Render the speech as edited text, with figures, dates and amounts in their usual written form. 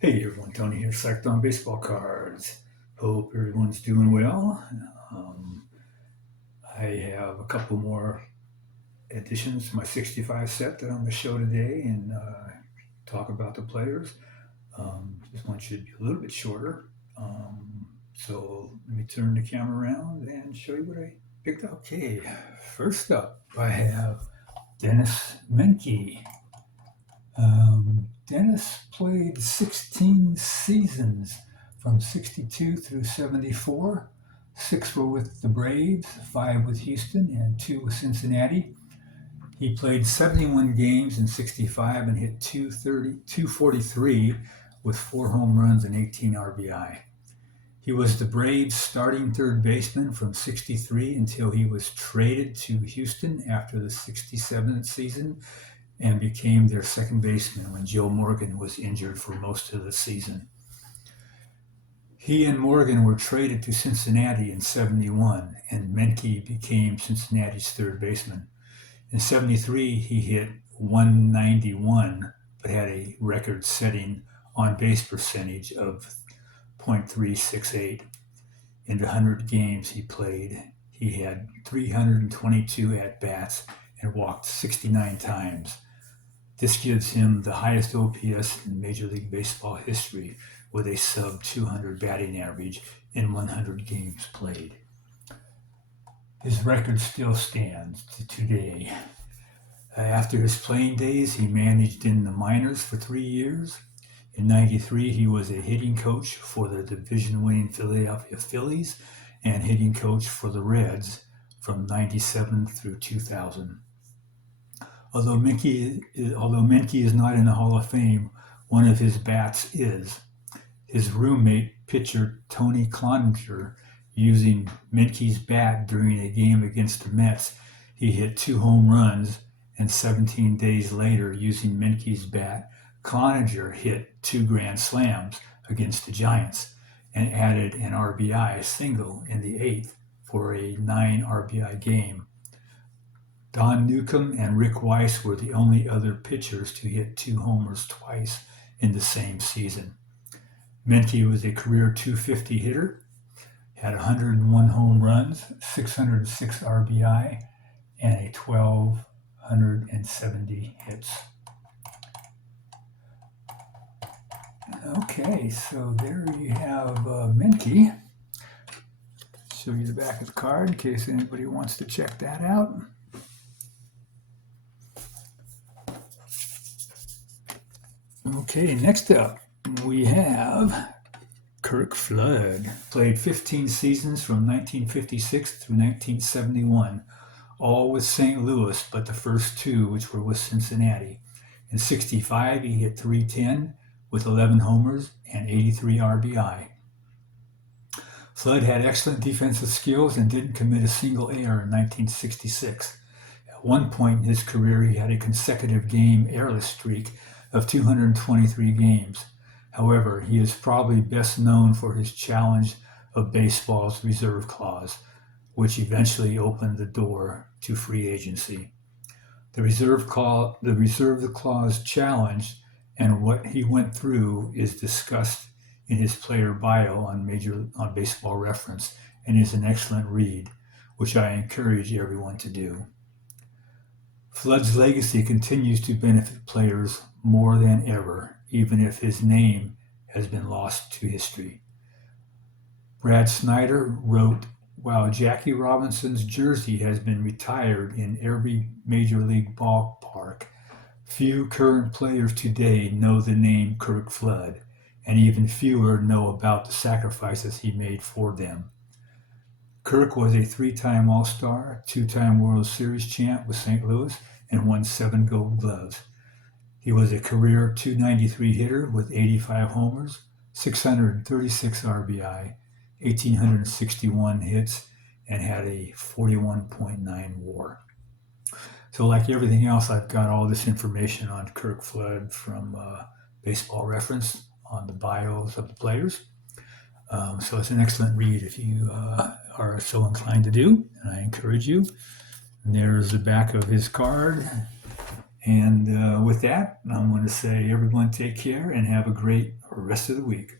Hey everyone, Tony here, Psyched on Baseball Cards. Hope everyone's doing well. Um, I have a couple more additions to my 65 set that I'm going to show today and talk about the players. This one should be a little bit shorter. So let me turn the camera around and show you what I picked up. Okay, first up I have Dennis Menke. Dennis played 16 seasons from 62 through 74. Six were with the Braves, five with Houston, and two with Cincinnati. He played 71 games in 65 and hit 243 with four home runs and 18 RBI. He was the Braves' starting third baseman from 63 until he was traded to Houston after the 67th season and became their second baseman when Joe Morgan was injured for most of the season. He and Morgan were traded to Cincinnati in 71, and Menke became Cincinnati's third baseman. In 73, he hit 191, but had a record-setting on-base percentage of .368. In the 100 games he played, he had 322 at-bats and walked 69 times. This gives him the highest OPS in Major League Baseball history with a sub-200 batting average in 100 games played. His record still stands to today. After his playing days, he managed in the minors for 3 years. In 93, he was a hitting coach for the division-winning Philadelphia Phillies and hitting coach for the Reds from 97 through 2000. Although Menke is not in the Hall of Fame, one of his bats is. His roommate, pitcher Tony Cloninger, using Menke's bat during a game against the Mets, he hit two home runs, and 17 days later, using Menke's bat, Cloninger hit two grand slams against the Giants and added an RBI single in the eighth for a 9 RBI game. Don Newcomb and Rick Weiss were the only other pitchers to hit two homers twice in the same season. Menke was a career .250 hitter, had 101 home runs, 606 RBI, and a 1,270 hits. Okay, so there you have Menke. Show you the back of the card in case anybody wants to check that out. Okay, next up we have Kirk Flood. Played 15 seasons from 1956 through 1971, all with St. Louis, but the first two, which were with Cincinnati. In 65, he hit .310 with 11 homers and 83 RBI. Flood had excellent defensive skills and didn't commit a single error in 1966. At one point in his career, he had a consecutive game errorless streak of 223 games. However, he is probably best known for his challenge of baseball's reserve clause, which eventually opened the door to free agency. The reserve clause challenge and what he went through is discussed in his player bio on Baseball Reference and is an excellent read, which I encourage everyone to do. Flood's legacy continues to benefit players more than ever, even if his name has been lost to history. Brad Snyder wrote, "While Jackie Robinson's jersey has been retired in every major league ballpark, few current players today know the name Kirk Flood, and even fewer know about the sacrifices he made for them." Kirk was a 3-time All-Star, 2-time World Series champ with St. Louis, and won 7 Gold Gloves. He was a career .293 hitter with 85 homers, 636 RBI, 1,861 hits, and had a 41.9 WAR. So like everything else, I've got all this information on Kirk Flood from Baseball Reference on the bios of the players. So it's an excellent read if you are so inclined to do, and I encourage you. And there's the back of his card. And with that, I'm going to say everyone take care and have a great rest rest of the week.